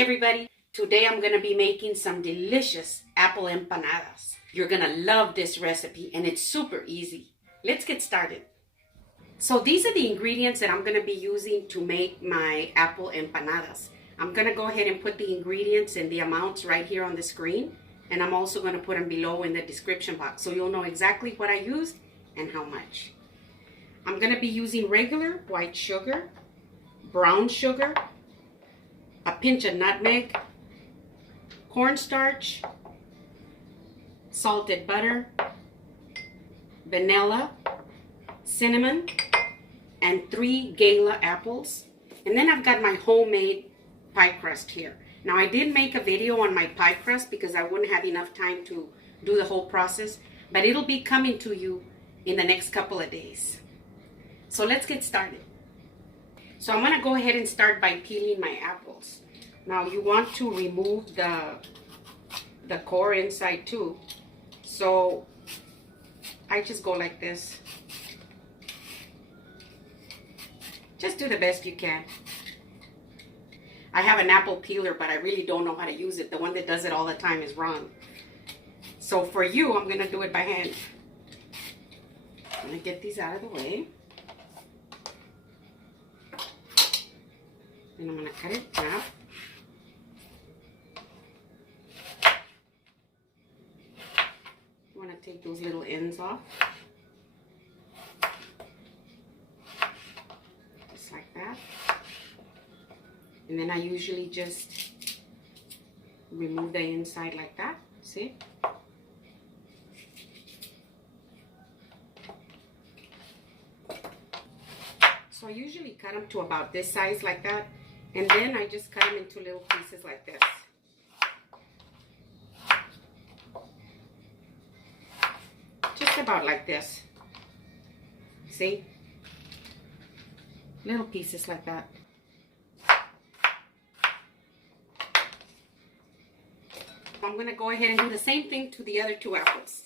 everybody. Today I'm going to be making some delicious apple empanadas. You're going to love this recipe and it's super easy. Let's get started. So these are the ingredients that I'm going to be using to make my apple empanadas. I'm going to go ahead and put the ingredients and the amounts right here on the screen. And I'm also going to put them below in the description box so you'll know exactly what I used and how much. I'm going to be using regular white sugar, brown sugar, a pinch of nutmeg, cornstarch, salted butter, vanilla, cinnamon, and 3 Gala apples. And then I've got my homemade pie crust here. Now I did make a video on my pie crust because I wouldn't have enough time to do the whole process, but it'll be coming to you in the next couple of days. So let's get started. So I'm going to go ahead and start by peeling my apples. Now you want to remove the core inside too. So I just go like this. Just do the best you can. I have an apple peeler, but I really don't know how to use it. The one that does it all the time is Ron. So for you, I'm going to do it by hand. I'm going to get these out of the way. And I'm going to cut it up. You want to take those little ends off. Just like that. And then I usually just remove the inside like that. See? So I usually cut them to about this size like that. And then I just cut them into little pieces like this. Just about like this. See? Little pieces like that. I'm going to go ahead and do the same thing to the other 2 apples.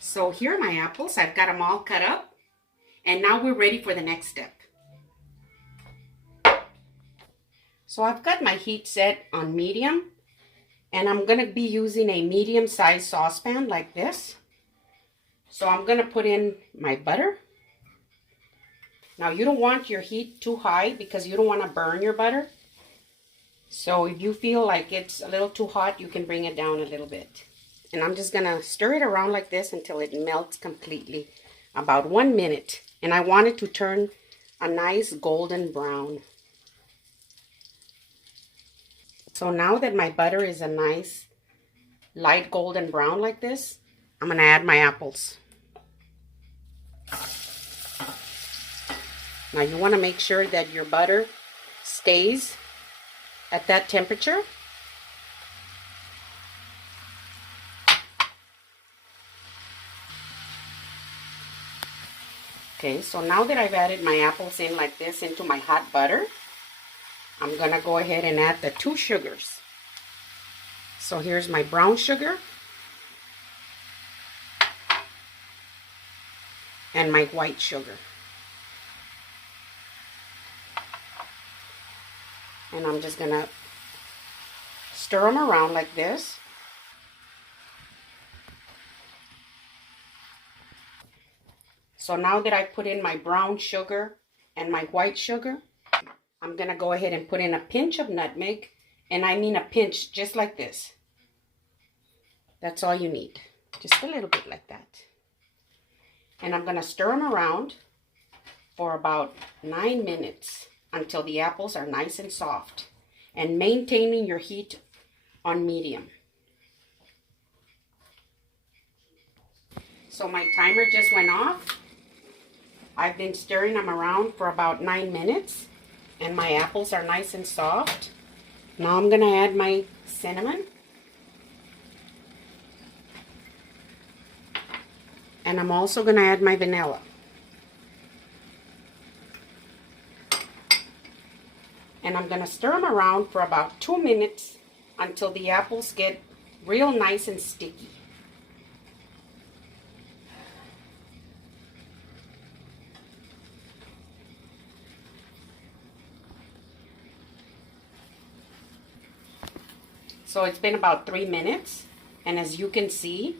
So here are my apples. I've got them all cut up. And now we're ready for the next step. So I've got my heat set on medium. And I'm going to be using a medium-sized saucepan like this. So I'm going to put in my butter. Now you don't want your heat too high because you don't want to burn your butter. So if you feel like it's a little too hot, you can bring it down a little bit. And I'm just going to stir it around like this until it melts completely. About 1 minute. And I want it to turn a nice golden brown. So now that my butter is a nice light golden brown like this, I'm going to add my apples. Now you want to make sure that your butter stays at that temperature. Okay, so now that I've added my apples in like this into my hot butter, I'm going to go ahead and add the 2 sugars. So here's my brown sugar and my white sugar. And I'm just going to stir them around like this. So now that I put in my brown sugar and my white sugar, I'm going to go ahead and put in a pinch of nutmeg. And I mean a pinch just like this. That's all you need. Just a little bit like that. And I'm going to stir them around for about 9 minutes. Until the apples are nice and soft, and maintaining your heat on medium. So my timer just went off. I've been stirring them around for about 9 minutes, and my apples are nice and soft. Now I'm going to add my cinnamon, and I'm also going to add my vanilla. And I'm going to stir them around for about 2 minutes until the apples get real nice and sticky. So it's been about 3 minutes, and as you can see,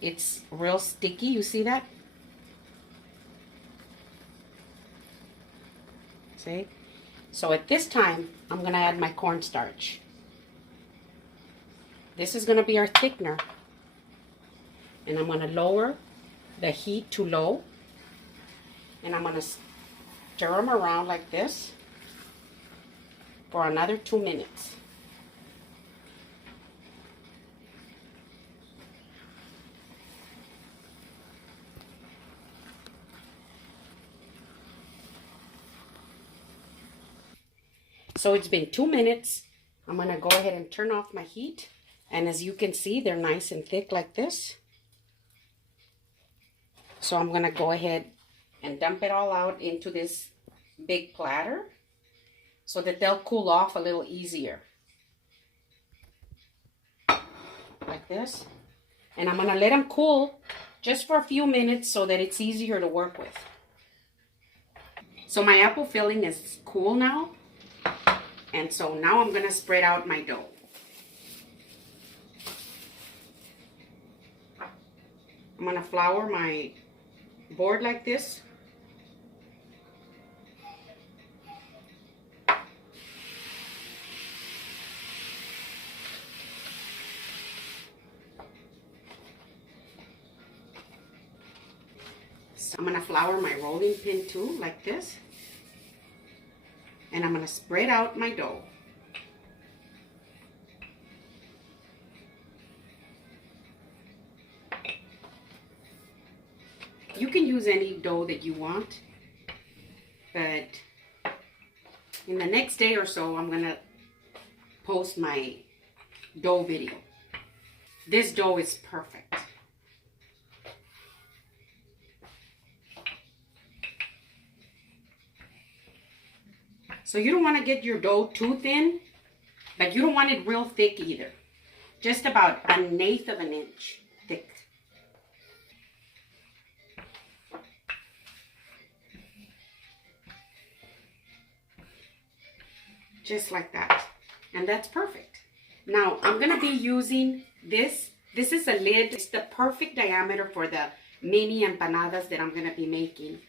it's real sticky. You see that? See? So at this time, I'm gonna add my cornstarch. This is gonna be our thickener. And I'm gonna lower the heat to low. And I'm gonna stir them around like this for another 2 minutes. So it's been 2 minutes. I'm gonna go ahead and turn off my heat. And as you can see, they're nice and thick like this. So I'm gonna go ahead and dump it all out into this big platter so that they'll cool off a little easier. Like this. And I'm gonna let them cool just for a few minutes so that it's easier to work with. So my apple filling is cool now. And so now I'm gonna spread out my dough. I'm gonna flour my board like this. So I'm gonna flour my rolling pin too, like this. And I'm gonna spread out my dough. You can use any dough that you want, but in the next day or so, I'm gonna post my dough video. This dough is perfect. So you don't want to get your dough too thin, but you don't want it real thick either. Just about 1/8 of an inch thick. Just like that. And that's perfect. Now I'm going to be using this. This is a lid. It's the perfect diameter for the mini empanadas that I'm going to be making.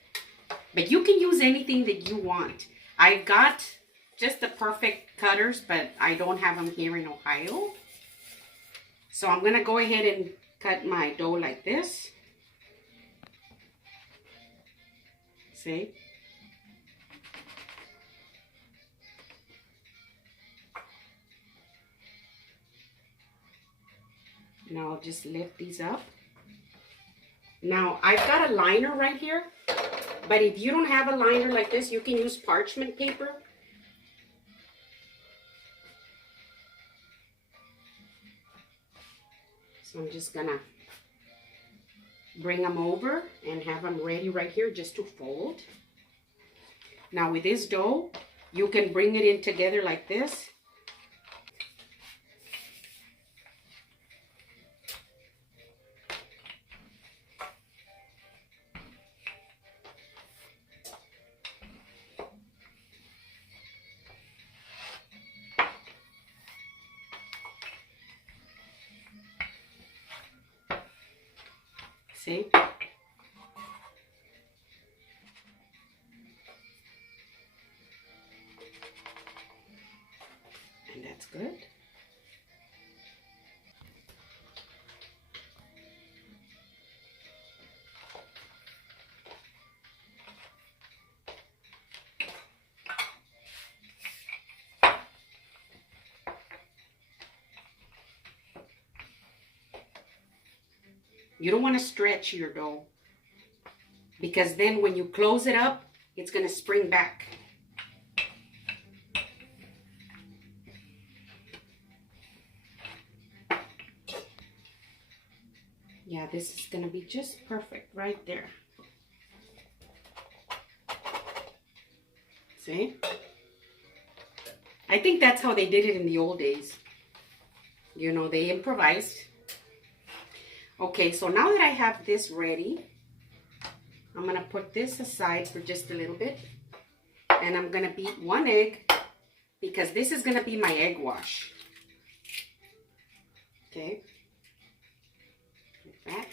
But you can use anything that you want. I've got just the perfect cutters, but I don't have them here in Ohio. So I'm going to go ahead and cut my dough like this. See? Now I'll just lift these up. Now I've got a liner right here, but if you don't have a liner like this, you can use parchment paper. So I'm just gonna bring them over and have them ready right here just to fold. Now with this dough, you can bring it in together like this. See? And that's good. You don't want to stretch your dough, because then when you close it up, it's going to spring back. Yeah, this is going to be just perfect right there. See? I think that's how they did it in the old days. You know, they improvised. Okay, so now that I have this ready, I'm going to put this aside for just a little bit. And I'm going to beat 1 egg, because this is going to be my egg wash. Okay, like that.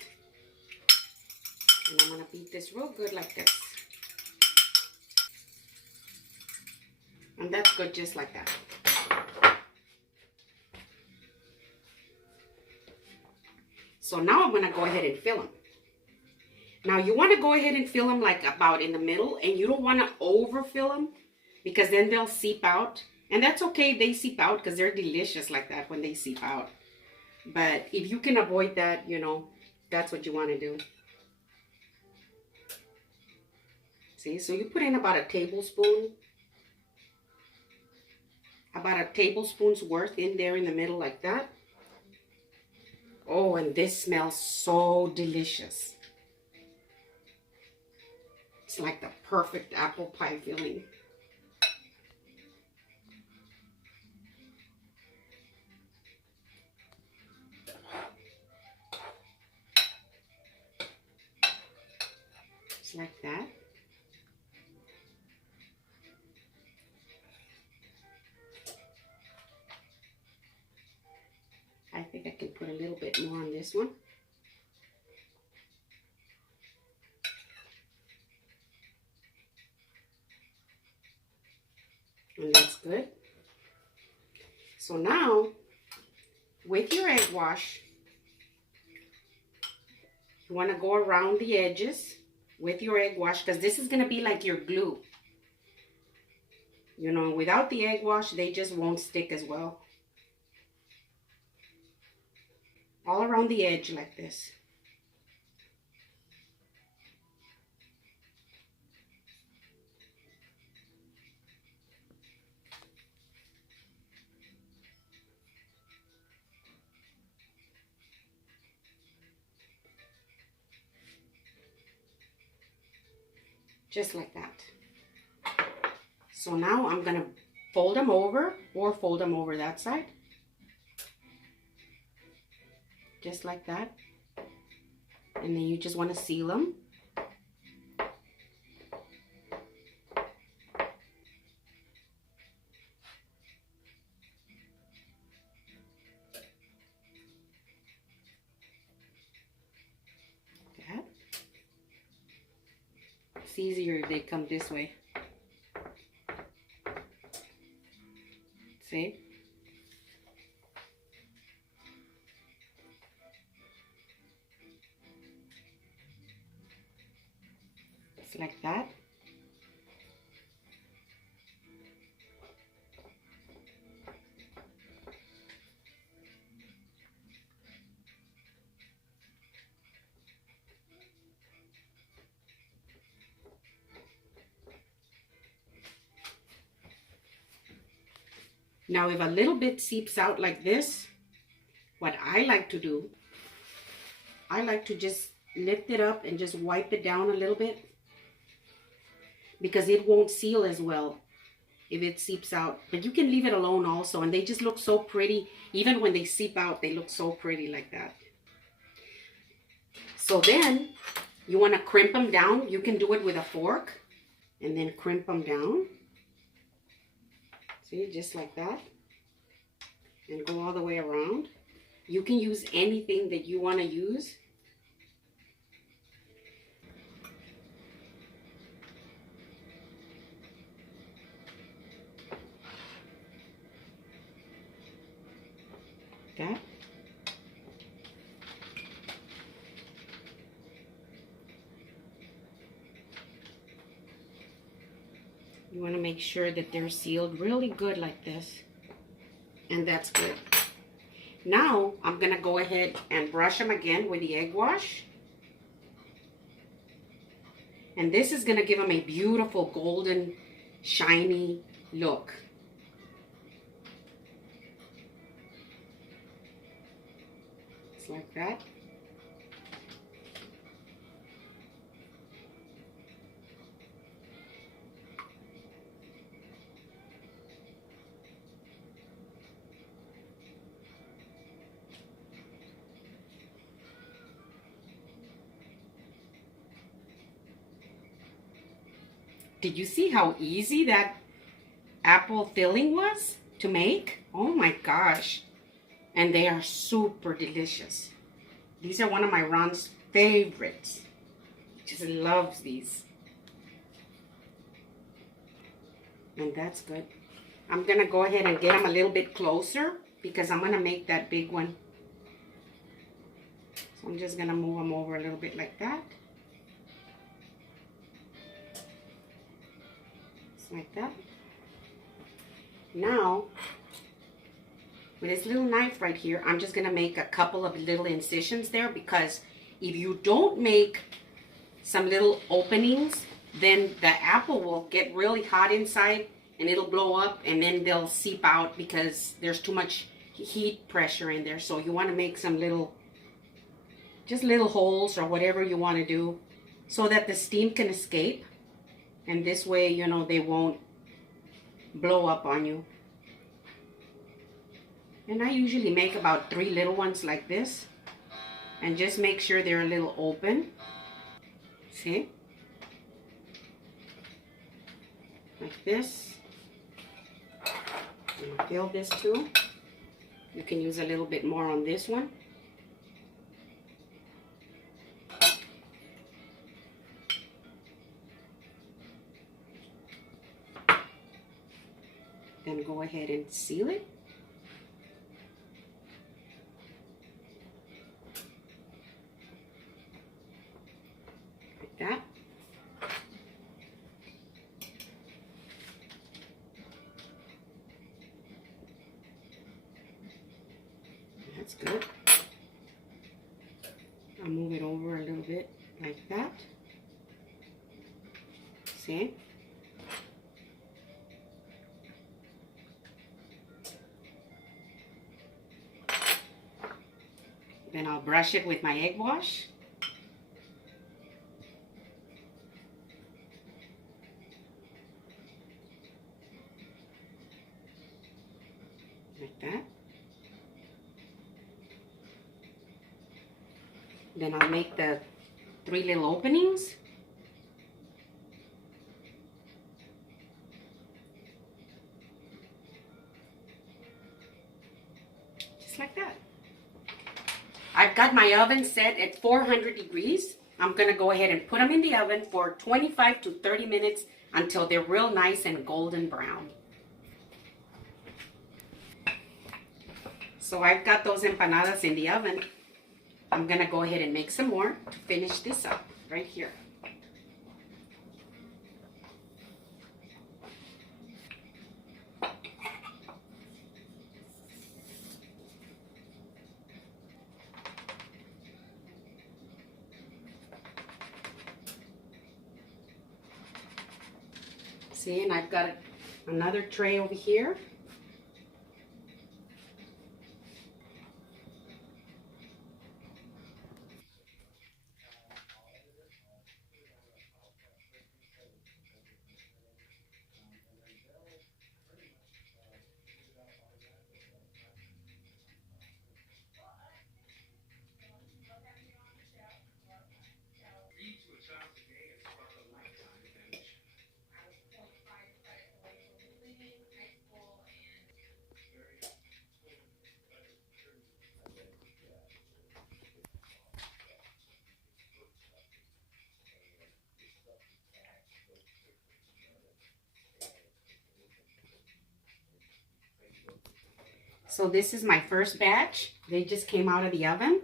And I'm gonna beat this real good like this. And that's good just like that. So now I'm gonna go ahead and fill them. Now you wanna go ahead and fill them like about in the middle, and you don't wanna overfill them because then they'll seep out. And that's okay if they seep out because they're delicious like that when they seep out. But if you can avoid that, you know, that's what you wanna do. See, so you put in about a tablespoon's worth in there in the middle like that. Oh, and this smells so delicious. It's like the perfect apple pie filling. Just like that. I think I can put a little bit more on this one. And that's good. So now, with your egg wash, you want to go around the edges with your egg wash because this is going to be like your glue. You know, without the egg wash, they just won't stick as well. All around the edge like this. Just like that. So now I'm going to fold them over or fold them over that side. Just like that. And then you just want to seal them. Like that. It's easier if they come this way. See? Just like that. Now, if a little bit seeps out like this, what I like to do, I like to just lift it up and just wipe it down a little bit because it won't seal as well if it seeps out. But you can leave it alone also, and they just look so pretty. Even when they seep out, they look so pretty like that. So then you want to crimp them down. You can do it with a fork and then crimp them down. See, just like that. And go all the way around. You can use anything that you want to use. That. You want to make sure that they're sealed really good like this. And that's good. Now, I'm going to go ahead and brush them again with the egg wash. And this is going to give them a beautiful golden, shiny look. Just like that. Did you see how easy that apple filling was to make? Oh my gosh. and they are super delicious. These are one of my Ron's favorites. Just loves these. And that's good. I'm gonna go ahead and get them a little bit closer because I'm gonna make that big one. So I'm just gonna move them over a little bit like that. Just like that. Now, with this little knife right here, I'm just gonna make a couple of little incisions there, because if you don't make some little openings, then the apple will get really hot inside and it'll blow up, and then they'll seep out because there's too much heat pressure in there. So you want to make some little, just little holes or whatever you want to do so that the steam can escape, and this way, you know, they won't blow up on you. And I usually make about 3 little ones like this, and just make sure they're a little open. See? Like this. And fill this too. You can use a little bit more on this one. Then go ahead and seal it. Like that. That's good. I'll move it over a little bit like that. See? Then I'll brush it with my egg wash. Like that. Then I'll make the 3 little openings. Just like that. I've got my oven set at 400 degrees. I'm gonna go ahead and put them in the oven for 25 to 30 minutes until they're real nice and golden brown. So I've got those empanadas in the oven. I'm gonna go ahead and make some more to finish this up right here. See, and I've got another tray over here. So this is my first batch. They just came out of the oven.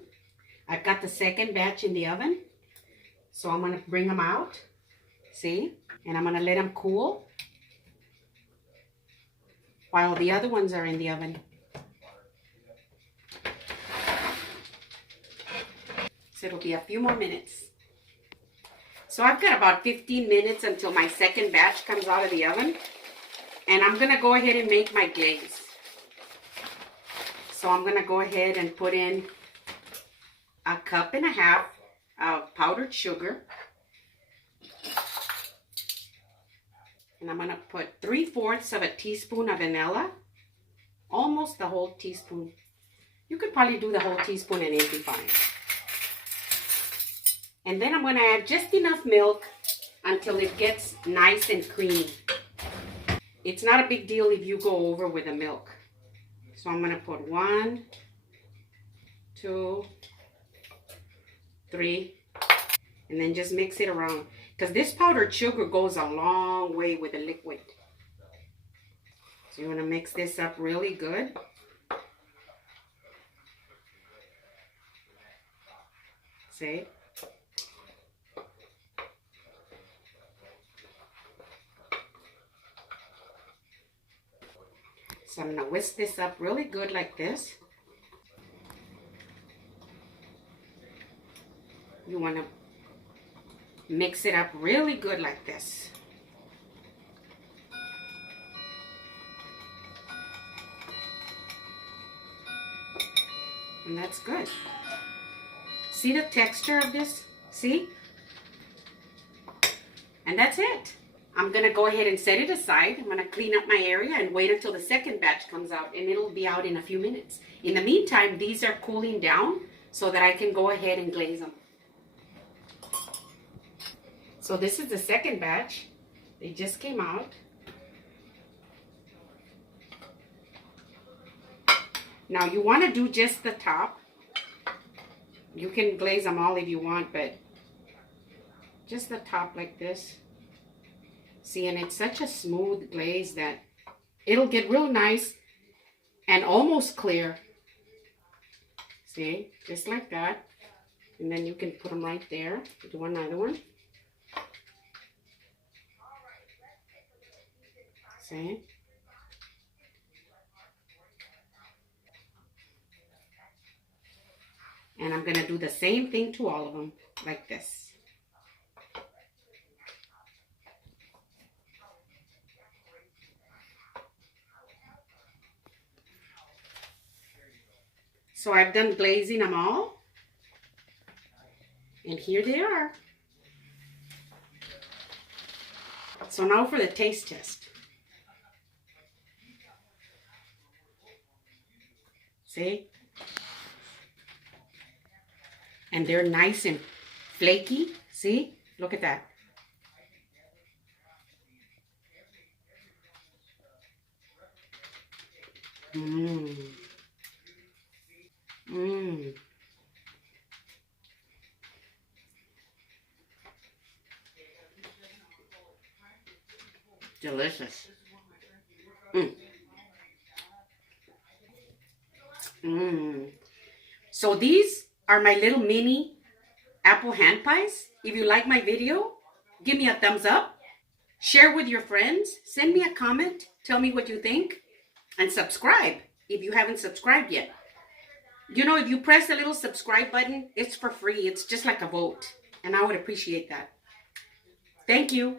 I've got the second batch in the oven. So I'm gonna bring them out, see? And I'm gonna let them cool while the other ones are in the oven. So it'll be a few more minutes. So I've got about 15 minutes until my second batch comes out of the oven. And I'm gonna go ahead and make my glaze. So I'm going to go ahead and put in 1.5 cups of powdered sugar. And I'm going to put 3/4 of a teaspoon of vanilla. Almost the whole teaspoon. You could probably do the whole teaspoon and it'll be fine. And then I'm going to add just enough milk until it gets nice and creamy. It's not a big deal if you go over with the milk. So I'm going to put 1, 2, 3, and then just mix it around. Because this powdered sugar goes a long way with the liquid. So you want to mix this up really good. See? So I'm going to whisk this up really good like this. You want to mix it up really good like this. And that's good. See the texture of this? See? And that's it. I'm going to go ahead and set it aside. I'm going to clean up my area and wait until the second batch comes out, and it'll be out in a few minutes. In the meantime, these are cooling down so that I can go ahead and glaze them. So this is the second batch. They just came out. Now you want to do just the top. You can glaze them all if you want, but just the top like this. See, and it's such a smooth glaze that it'll get real nice and almost clear. See, just like that. And then you can put them right there. Do another one. See? And I'm going to do the same thing to all of them, like this. So I've done glazing them all. And here they are. So now for the taste test. See? And they're nice and flaky. See? Look at that. Mmm. Mmm. Delicious. Mmm. Mmm. So these are my little mini apple hand pies. If you like my video, give me a thumbs up. Share with your friends. Send me a comment. Tell me what you think. And subscribe if you haven't subscribed yet. You know, if you press the little subscribe button, it's for free. It's just like a vote. And I would appreciate that. Thank you.